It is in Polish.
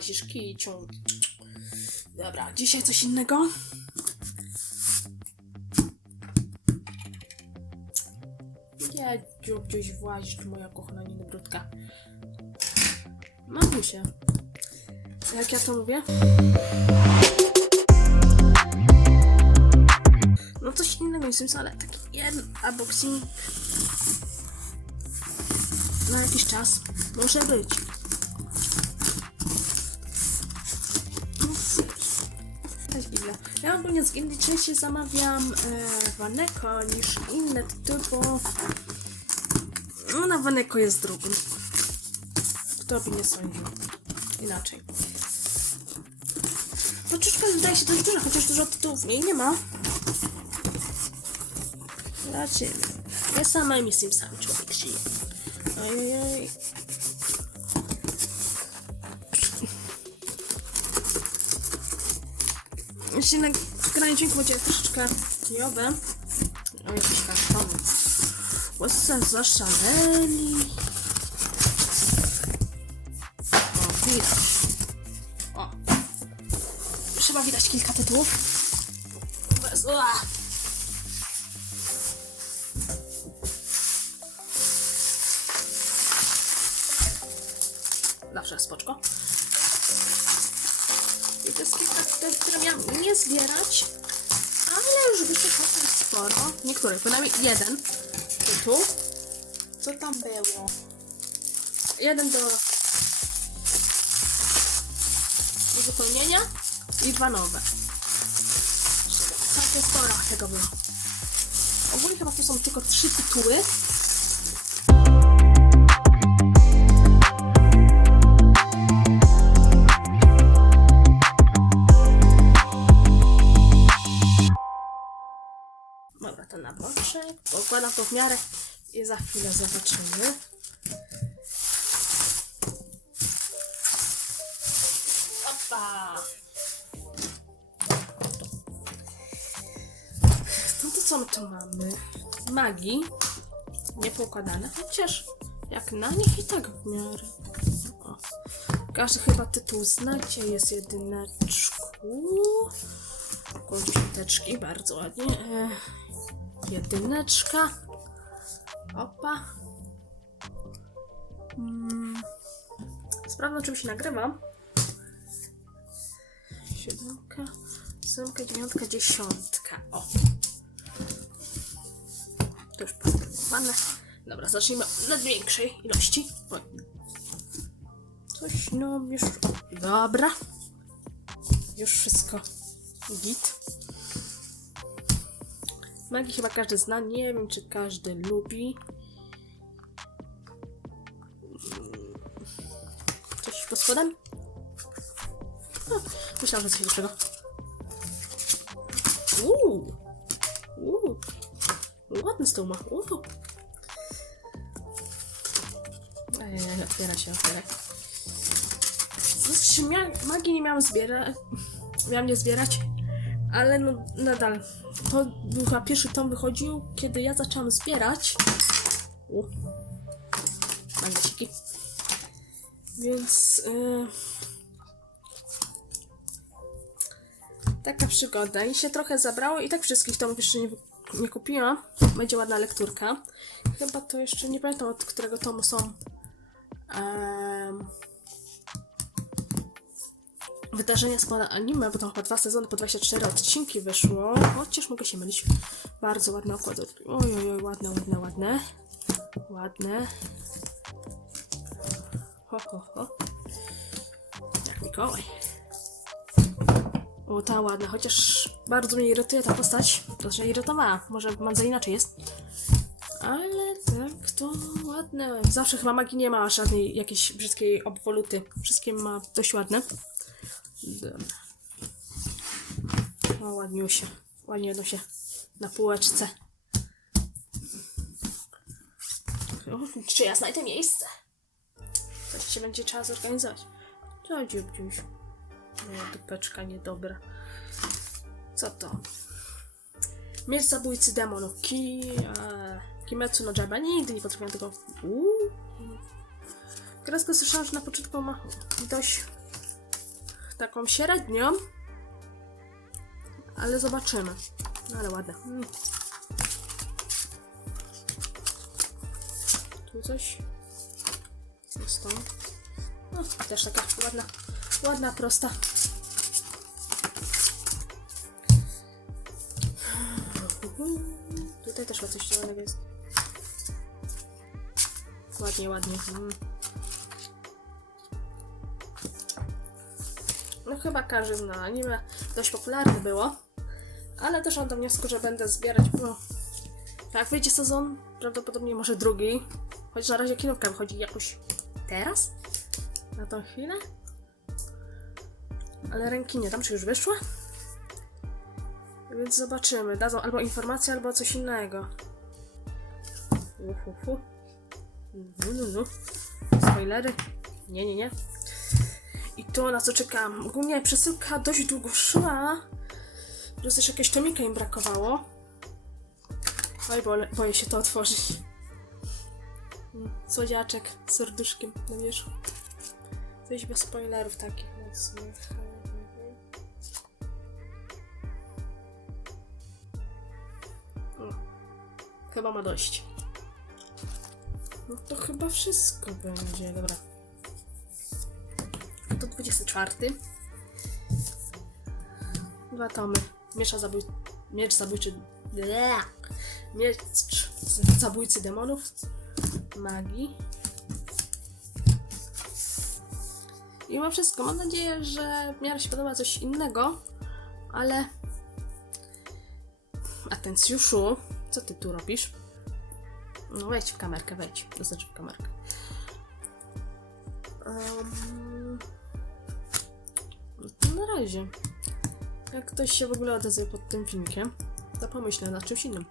włazisz, kiciu. Dobra, dzisiaj coś innego. Nie, dziób, gdzieś włazisz, moja kochana niedobródka. Mamusia. Jak ja to mówię? No coś innego niż Sims, ale taki jeden unboxing na jakiś czas może być. Ja ogólnie z Indii częściej zamawiam e, Waneko niż inne tytuły, bo no, na Waneko jest drugim. Kto by nie sądził inaczej. Paczuszka wydaje się dość duża, chociaż dużo tytułów w niej nie ma. Zobaczymy. Ja sama i z sam człowiek żyje. Ojej. Jeśli na dźwięku będzie troszeczkę kijowe. O, jakiś karton. Łysce zaszaleli. O, widać. O. Trzeba widać kilka tytułów. Bez... Ua. Zawsze spoczko. To jest kilka które miałam nie zbierać, ale już wyszło całkiem sporo. Niektóre, przynajmniej jeden tytuł. Co tam było? Jeden do uzupełnienia i dwa nowe. Całkiem sporo tego było. Ogólnie chyba to są tylko trzy tytuły. Dobra, to na boczek. Pokładam to w miarę i za chwilę zobaczymy. Opa! No to co my tu mamy? Magii. Niepoukładane, chociaż jak na nich i tak w miarę. O. Każdy chyba tytuł znacie, jest jedyneczku. Kończuteczki, bardzo ładnie. E, jedyneczka. Opa. Mm. Sprawdzam, czym się nagrywam. Siódemka, ósemka, dziewiątka, dziesiątka. O. To już podrukowane. Dobra, zacznijmy od większej ilości. Oj. Coś no już. Dobra. Już wszystko. Git. Magii chyba każdy zna. Nie wiem, czy każdy lubi. Coś pod spodem? No, myślałam, że coś lepszego. Uuu. Uuu. Ładny stół ma. Uuu. Ej, otwiera się, otwiera. Znaczy, magii nie miałam zbierać. Miałam nie zbierać, ale no nadal. To był chyba pierwszy tom wychodził, kiedy ja zaczęłam zbierać. U. Magnesiki. Więc. Yy, taka przygoda. I się trochę zabrało i tak wszystkich tomów jeszcze nie, nie kupiłam. Będzie ładna lekturka. Chyba to jeszcze nie pamiętam od którego tomu są. Em, wydarzenia składa anime, bo tam chyba dwa sezony po 24 odcinki wyszło. Chociaż mogę się mylić. Bardzo ładne okłady. Oj, oj, oj, ładne, ładne, ładne. Ładne. Ho, ho, ho. Jak Mikołaj. O, ta ładna, chociaż bardzo mnie irytuje ta postać. To się irytowała. Może Manza inaczej jest. Ale tak, to ładne. Zawsze chyba magii nie ma żadnej jakiejś brzydkiej obwoluty. Wszystkie ma dość ładne. Dobra. O, ładniusie. Ładnie jedno się na półeczce. O, czy ja znajdę miejsce? Coś się będzie trzeba zorganizować. Co dziubdziuś? Moja dupeczka niedobra. Co to? Miecz zabójcy demonów. Ki... E, Kimetsu no Jaba. Nigdy nie potrafiłam tego... Uuu. Kreska słyszałam, że na początku ma dość taką średnią. Ale zobaczymy. No, ale ładne. Mm. Tu coś. Jest to. No, też taka ładna, ładna, prosta. Tutaj też ma coś zielonego jest. Ładnie, ładnie. Mm. No chyba każdy na anime dość popularne było. Ale też mam do wniosku, że będę zbierać, bo jak wyjdzie sezon, prawdopodobnie może drugi. Choć na razie kinówka wychodzi jakoś teraz? Na tą chwilę? Ale ręki nie tam, czy już wyszła? Więc zobaczymy. Dadzą albo informacje, albo coś innego. Uhuhu. No, no, no. Spoilery? Nie, nie, nie. I to na co czekam. Ogólnie przesyłka dość długo szła. Plus też jakieś tomika im brakowało. Oj, bo, boję się to otworzyć. Słodziaczek z serduszkiem na wierzchu. Coś bez spoilerów takich mocnych. O, Chyba ma dość. No to chyba wszystko będzie, dobra. To 24. Dwa tomy. Miesza zabój... Miecz zabójczy... Bleh. Miecz zabójcy demonów. Magii. I ma wszystko. Mam nadzieję, że w miarę się podoba coś innego, ale... Atencjuszu, co ty tu robisz? No wejdź w kamerkę, wejdź. To znaczy w kamerkę. Um, razie. Jak ktoś się w ogóle odezwie pod tym filmikiem, to pomyślę nad czymś innym.